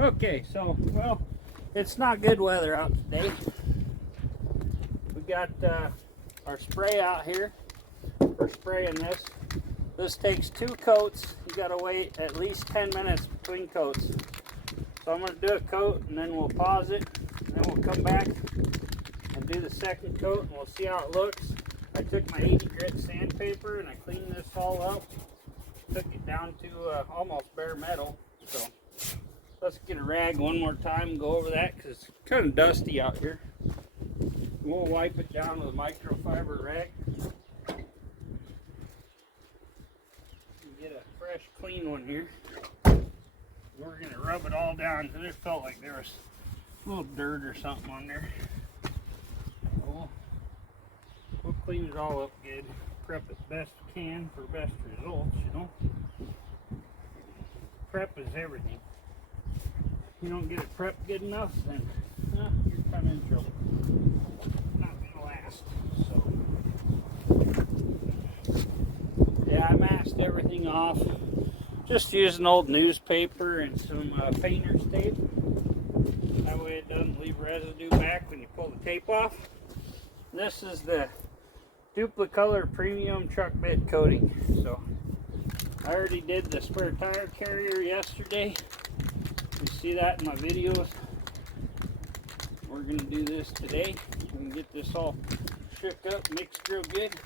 Okay, so, well, it's not good weather out today. We got our spray out here for spraying this. This takes 2 coats. You gotta wait at least 10 minutes between coats. So I'm gonna do a coat and then we'll pause it. And then we'll come back and do the second coat and we'll see how it looks. I took my 80 grit sandpaper and I cleaned this all up. Took it down to almost bare metal. So let's get a rag one more time and go over that because it's kind of dusty out here. We'll wipe it down with a microfiber rag. Get a fresh, clean one here. We're going to rub it all down because it felt like there was a little dirt or something on there. We'll clean it all up good. Prep it best we can for best results, you know. Prep is everything. If you don't get it prepped good enough, then you're kind of in trouble. Not gonna last. So yeah, I masked everything off. Just using old newspaper and some painter's tape. That way it doesn't leave residue back when you pull the tape off. This is the Duplicolor premium truck bed coating. So I already did the spare tire carrier yesterday. You see that in my videos. We're going to do this today. We can get this all shook up, mixed real good.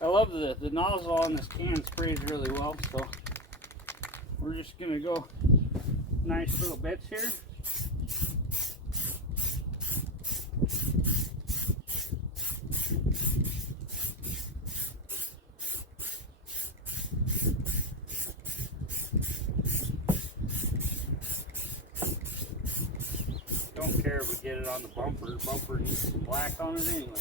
I love the nozzle on this can sprays really well, so we're just going to go nice little bits here. Don't care if we get it on the bumper. The bumper needs some black on it anyway.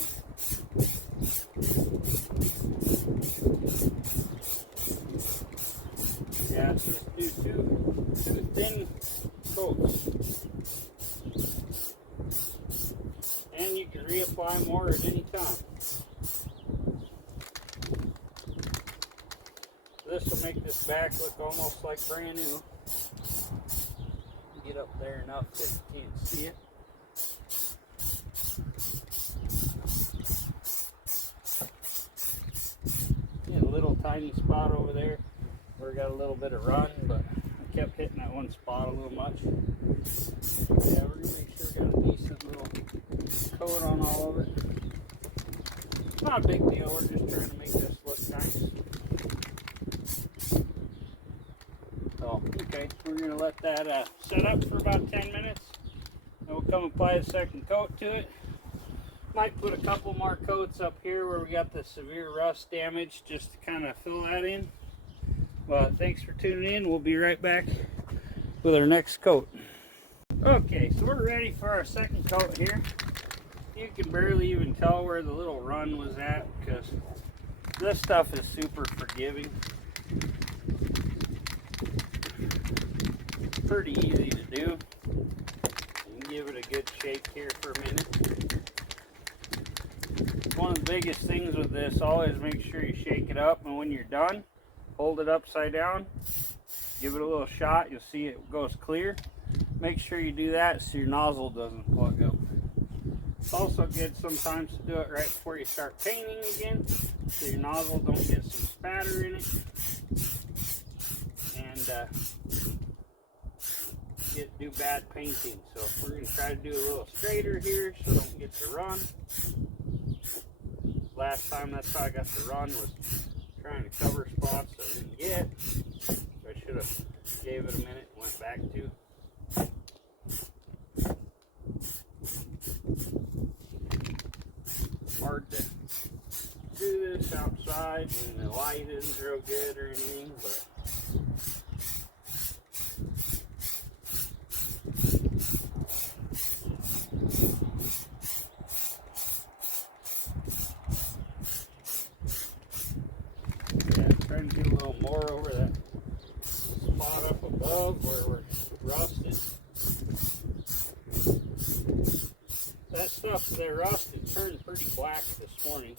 Yeah, just do two thin coats. And you can reapply more at any time. This will make this back look almost like brand new. Get up there enough that you can't see it. A little tiny spot over there where it got a little bit of run, but I kept hitting that one spot a little much. Yeah, we're gonna make sure we got a decent little coat on all of it. Not a big deal, we're just trying to make this look nice. So, okay, we're gonna let that set up for about 10 minutes. Then we'll come apply the second coat to it. Might put a couple more coats up here where we got the severe rust damage just to kind of fill that in. Well, thanks for tuning in. We'll be right back with our next coat. Okay, so we're ready for our second coat here. You can barely even tell where the little run was at because this stuff is super forgiving. Pretty easy to do. You can give it a good shake here for a minute. One of the biggest things with this, always make sure you shake it up, and when you're done, hold it upside down, give it a little shot, you'll see it goes clear. Make sure you do that so your nozzle doesn't plug up. It's also good sometimes to do it right before you start painting again, so your nozzle don't get some spatter in it, and do bad painting. So we're going to try to do a little straighter here so don't get the run. Last time that's how I got the run, was trying to cover spots I didn't get. So I should have gave it a minute and went back to. Hard to do this outside and the light isn't real good or anything, but trying to get a little more over that spot up above where we're rusted. That stuff that rusted turned pretty black this morning.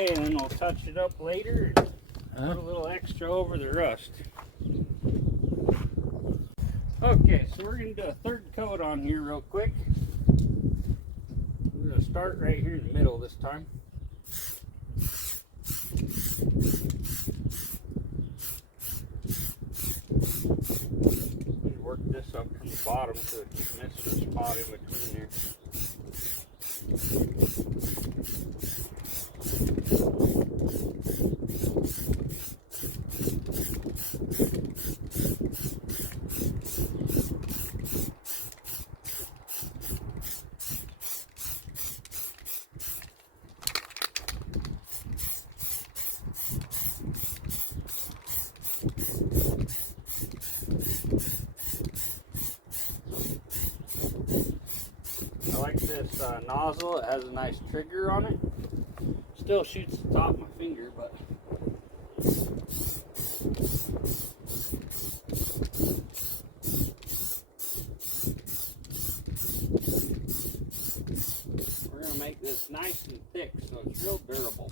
Okay, and then we'll touch it up later and put a little extra over the rust. Okay, so we're going to do a third coat on here real quick. We're going to start right here in the middle this time. Work this up from the bottom to miss the spot in between there. I like this nozzle. It has a nice trigger on it. Still shoots the top of my finger, but we're going to make this nice and thick so it's real durable.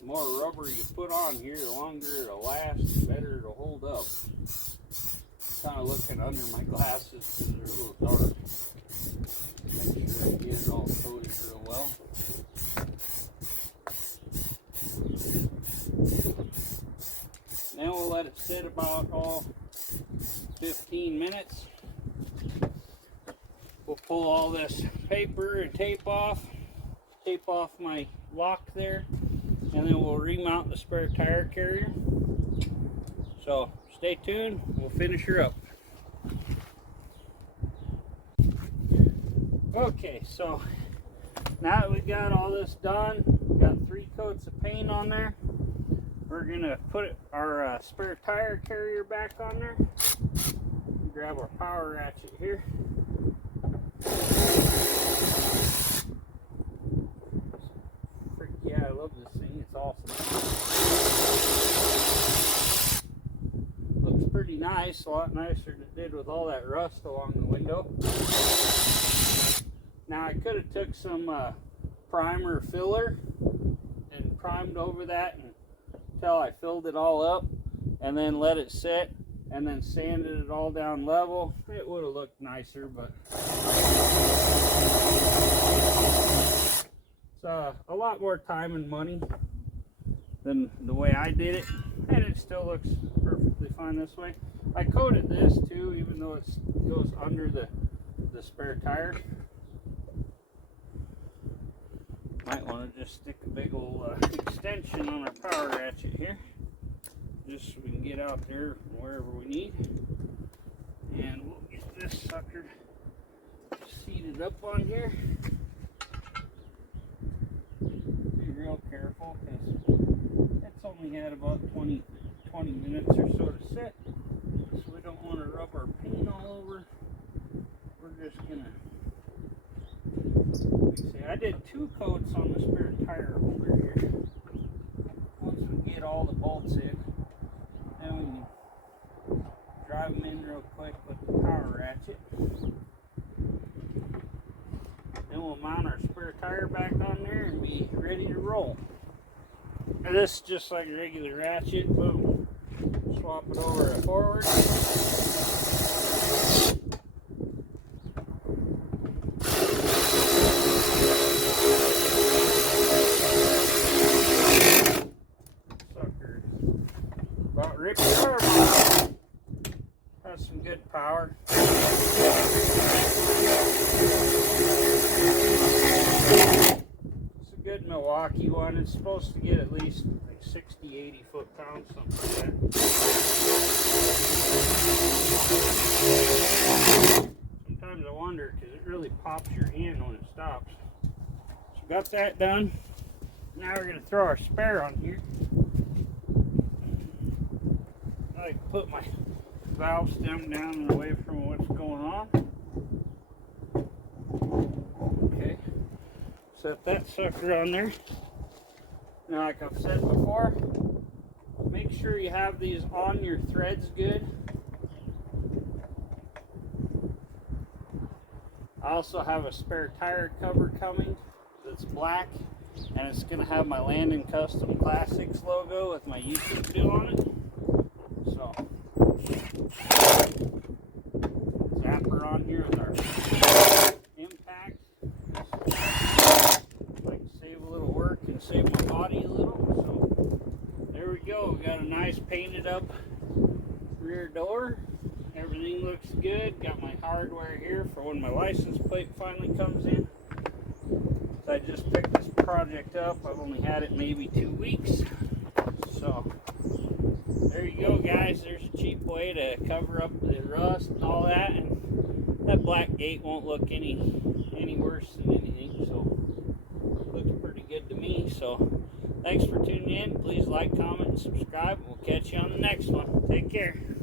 The more rubber you put on here, the longer it'll last, the better it'll hold up. Kind of looking under my glasses because they're a little dark. Make sure I get it all coated real well. Then we'll let it sit about 15 minutes. We'll pull all this paper and tape off my lock there, and then we'll remount the spare tire carrier. So stay tuned, we'll finish her up. Okay, so now that we got all this done, we got 3 coats of paint on there. We're gonna put our spare tire carrier back on there. Grab our power ratchet here. Yeah, I love this thing. It's awesome. Looks pretty nice. A lot nicer than it did with all that rust along the window. Now I could have took some primer filler and primed over that until I filled it all up, and then let it sit, and then sanded it all down level. It would have looked nicer, but it's a lot more time and money than the way I did it, and it still looks perfectly fine this way. I coated this too, even though it goes under the spare tire. Might want to just stick a big old extension on our power ratchet here, just so we can get out there wherever we need. And we'll get this sucker seated up on here. Be real careful because it's only had about 20 minutes or so to sit, so we don't want to rub our paint all over. We're just gonna, I did 2 coats on the spare tire holder here. Once we get all the bolts in, then we can drive them in real quick with the power ratchet. Then we'll mount our spare tire back on there and be ready to roll. And this is just like a regular ratchet. Boom. Swap it over to forward. Sucker. About ripped the arm off. Has some good power. It's a good Milwaukee one. It's supposed to get at least like 60, 80 foot-pounds, something like that. Sometimes I wonder because it really pops your hand when it stops. So got that done. Now we're going to throw our spare on here. I like to put my valve stem down and away from what's going on. Okay, set that sucker on there. Now, like I've said before, make sure you have these on your threads good. I also have a spare tire cover coming that's black, and it's going to have my Landon Custom Classics logo with my YouTube video on it. So, zapper on here with our impact. Like to save a little work and save my body a little. So, there we go. We got a nice painted up rear door. Everything looks good. Got my hardware here for when my license plate finally comes in. So I just picked this project up. I've only had it maybe 2 weeks. So there you go, guys. There's a cheap way to cover up the rust and all that. And that black gate won't look any worse than anything. So it looks pretty good to me. So thanks for tuning in. Please like, comment, and subscribe. We'll catch you on the next one. Take care.